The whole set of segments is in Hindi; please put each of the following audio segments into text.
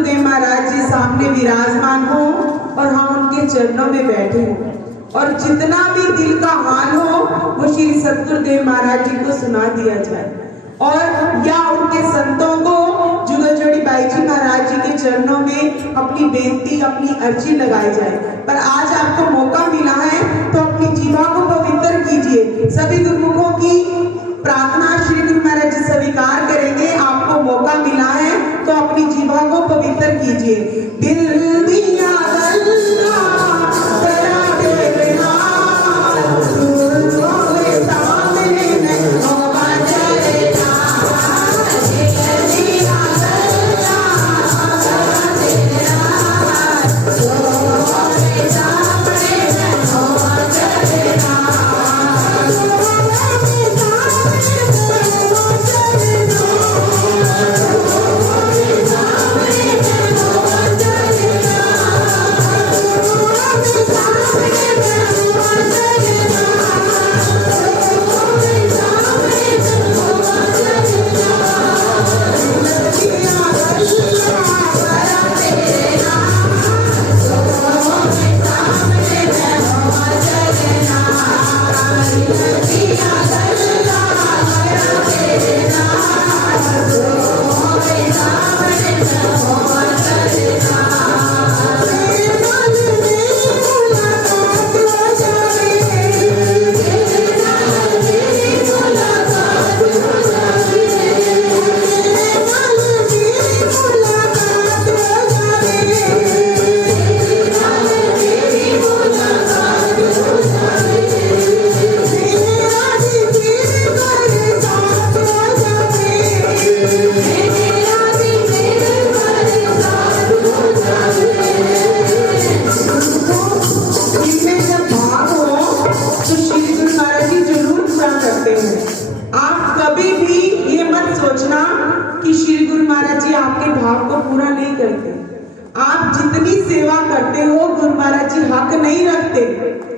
सतगुरुदेव महाराज जी सामने विराजमान हो और हम उनके चरणों में बैठे हो और जितना भी दिल का हाल हो वो श्री सतगुरुदेव महाराज जी को सुना दिया जाए और या उनके संतों को जुगलजोड़ी बाई जी महाराज जी के चरणों में अपनी बेनती अपनी अर्जी लगाई जाए। पर आज आपको मौका मिला है तो अपनी जीवा को पवित्र कीजिए। सभी गुरुमुखों की प्रार्थना श्री गुरु महाराज जी स्वीकार करेंगे। आपको मौका मिला है तो अपनी जीवा को पवित्र कीजिए। दिल दिया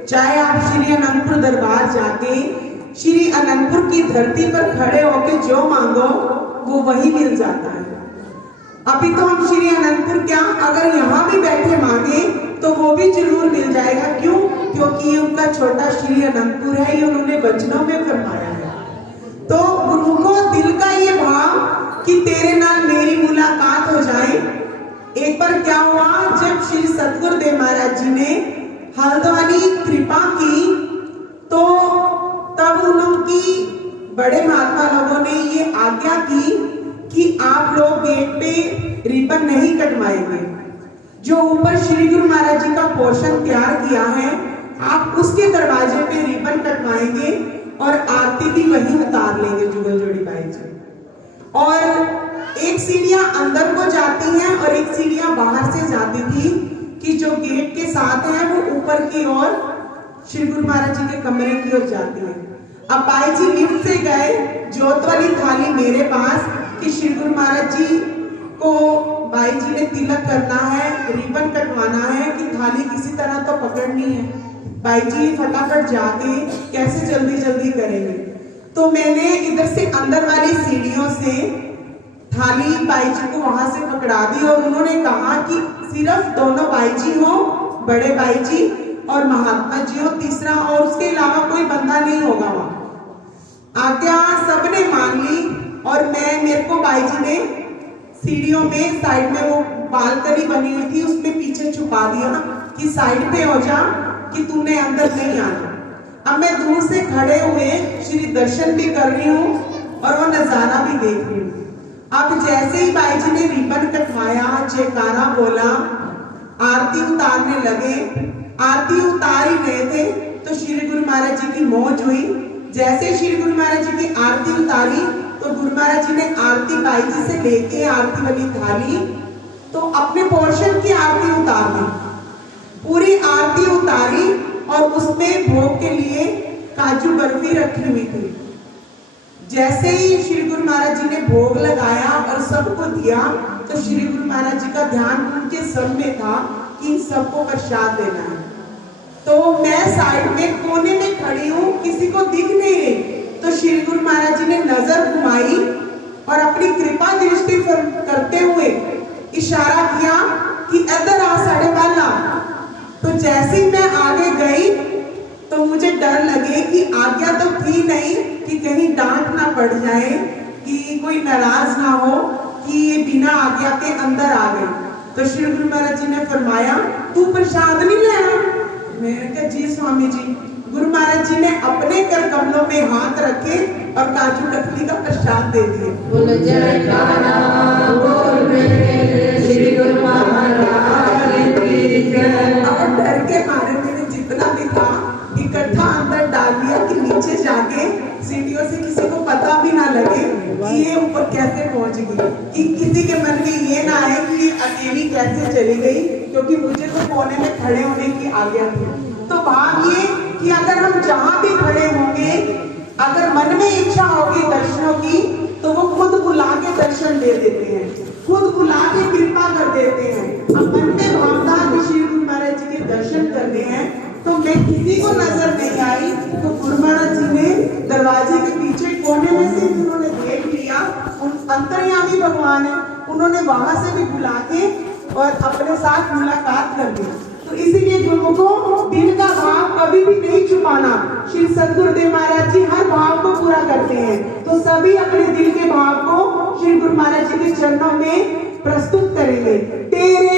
चाहे आप श्री अनंतपुर दरबार जाके श्री अनंतपुर की धरती पर खड़े होके जो मांगो वो वही मिल जाता है। अभी तो हम श्री अनंतपुर क्या अगर यहाँ भी बैठे मांगे तो वो भी जरूर मिल जाएगा। क्यों? क्योंकि उनका छोटा श्री अनंतपुर है, ये उन्होंने वचनों में फरमाया है। तो गुरुमुखों दिल का ये भाव कि तेरे नाल मेरी मुलाकात हो जाए। एक बार क्या हुआ जब श्री सतगुरुदेव महाराज जी ने हल्द्वानी कृपा की तो तब उनकी बड़े महात्मा लोगों ने ये आज्ञा की कि आप लोग गेट पे रिबन नहीं कटवाएंगे। जो ऊपर श्री गुरु महाराज जी का पोर्शन तैयार किया है आप उसके दरवाजे पे रिबन कटवाएंगे और आरती भी वहीं उतार लेंगे जुगलजोड़ी बाई जी। और एक सीढ़ियां अंदर को जाती हैं और एक सीढ़ियां बाहर से जाती थी कि जो गेट के साथ है वो ऊपर की ओर श्री गुरु महाराज जी के कमरे की ओर जाती है। अब बाई जी लिफ्ट से गए, जोत वाली थाली मेरे पास कि श्री गुरु महाराज जी को बाई जी ने तिलक करना है, रिबन कटवाना है कि थाली किसी तरह तो पकड़नी है। बाई जी फटाफट जाके कैसे जल्दी जल्दी करेंगे। तो मैंने इधर से अंदर वाली सीढ़ियों से थाली बाई जी को वहां से पकड़ा दी और उन्होंने कहा कि सिर्फ दोनों बाई जी हो, बड़े बाई जी और महात्मा जी हो, तीसरा और उसके अलावा कोई बंदा नहीं होगा वहां। आज्ञा सबने मान ली और मेरे को बाई जी ने सीढ़ियों में साइड में वो बालकनी बनी हुई थी उसमें पीछे छुपा दिया कि साइड पे हो जा कि तूने अंदर नहीं आना। अब मैं दूर से खड़े हुए श्री दर्शन भी कर रही हूँ और वो नजारा भी देख रही हूँ। अब जैसे ही बाई जी ने रिबन कटवाया, जयकारा बोला, आरती उतारने लगे। आरती उतार ही रहे थे तो श्री गुरु महाराज जी की मौज हुई। जैसे श्री गुरु महाराज जी की आरती उतारी तो गुरु महाराज जी ने आरती बाई जी से लेके आरती वाली थाली तो अपने पोर्शन की आरती उतार दी, पूरी आरती उतारी और उसमें भोग के लिए काजू बर्फी रखी हुई थी। जैसे ही श्री गुरु महाराज जी ने भोग लगाया और सबको दिया तो श्री गुरु महाराज जी का ध्यान उनके सब में था कि सबको प्रसाद देना है। तो मैं साइड में कोने में खड़ी हूँ, किसी को दिख नहीं रही। तो श्री गुरु महाराज जी ने नजर घुमाई और अपनी कृपा दृष्टि करते हुए इशारा किया कि इधर आ साढ़े वाला। तो जैसे ही मैं आगे गई तो मुझे डर लगे कि आज्ञा तो थी नहीं कि कहीं डांट ना पड़ जाए, कि कोई नाराज ना हो कि ये बिना आज्ञा के अंदर आ गए। तो श्री गुरु महाराज जी ने फरमाया, तू प्रसाद नहीं लेना? मैंने कहा जी स्वामी जी। गुरु महाराज जी ने अपने कर कमलों में हाथ रखे और काजू कतली का प्रसाद दे दिए। बोल जयकारा बोल मेरे श्री गुरु महाराज की जय। और डर के मारे मैंने जितना भी था इकट्ठा अंदर डाल लिया कि नीचे जाके सीढ़ियों से किसी को पता भी ना लगे कि ये ऊपर कैसे पहुंच गई, कि किसी के मन में ये ना आए कि ये अकेली कैसे चली गई, क्योंकि मुझे तो कोने में खड़े होने की आज्ञा थी। तो बात ये कि अगर हम जहां भी खड़े होंगे, अगर मन में इच्छा होगी दर्शनों की, तो वो खुद बुला के दर्शन दे देते हैं, खुद बुला के कृपा कर देते हैं। अब मन में भावना कि श्री गुरु महाराज जी के दर्शन करने हैं, तो मैं किसी को नजर नहीं आई, तो गुरु महाराज जी ने दरवाजे के पीछे कोने में से उन्होंने देख लिया, उन अंतर्यामी भगवान है, उन्होंने वहां से भी बुला के और अपने साथ मुलाकात कर दी। तो इसीलिए गुरु को दिल का भाव कभी भी नहीं छुपाना। श्री सद्गुरुदेव महाराज जी हर भाव को पूरा करते हैं, तो सभी अपने दिल के भाव को श्री गुरु महाराज जी के चरणों में प्रस्तुत करेंगे। तेरे